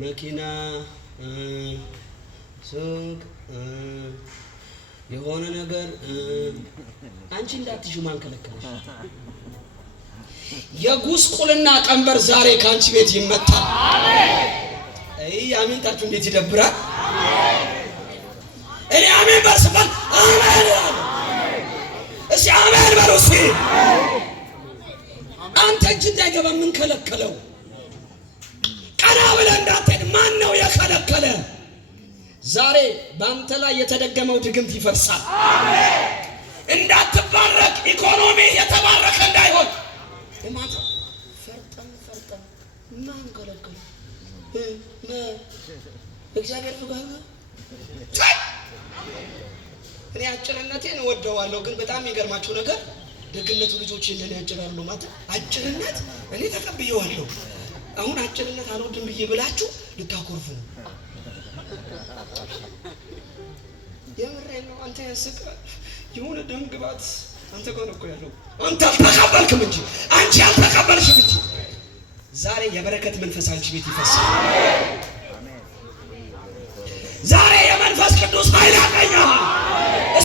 መኪና ሱቅ የሆነ ነገር አንቺ እንዳትሹ ማን ከለከለሽ? የጉስቁልና ቀንበር ዛሬ ካንቺ ቤት ይመታል። አሜን። አሜንታችሁ እንዴት ይደብራል። እኔ አሜን በርስበል አሜን። እሺ አሜን በሉ እስኪ። አንተ እጅ እንዳይገባ ምን ከለከለው? ቀና ብለህ እንዳትሄድ ማን ነው የከለከለ? ዛሬ በአንተ ላይ የተደገመው ድግምት ይፈርሳል። አሜን። እንዳትባረክ ኢኮኖሚ የተባረከ እንዳይሆን እማታ ፈርጠም ማን ከለከለ? እግዚአብሔር ፍቃድ ነው። እኔ አጭርነቴን እወደዋለሁ፣ ግን በጣም የሚገርማችሁ ነገር ደግነቱ ልጆች እንደኔ ያጭራሉ ማለት አጭርነት እኔ ተቀብየዋለሁ። አሁን አጭርነት አልወድም ብዬ ብላችሁ ልታኮርፉ ነው። የምሬን ነው። አንተ ያስቃል የሆነ ደም ግባት አንተ ጋር ነው ያለው። አንተ አልተቀበልክም እንጂ አንቺ አልተቀበልሽም እንጂ ዛሬ የበረከት መንፈስ አንቺ ቤት ይፈሳል። ዛሬ የመንፈስ ቅዱስ ኃይል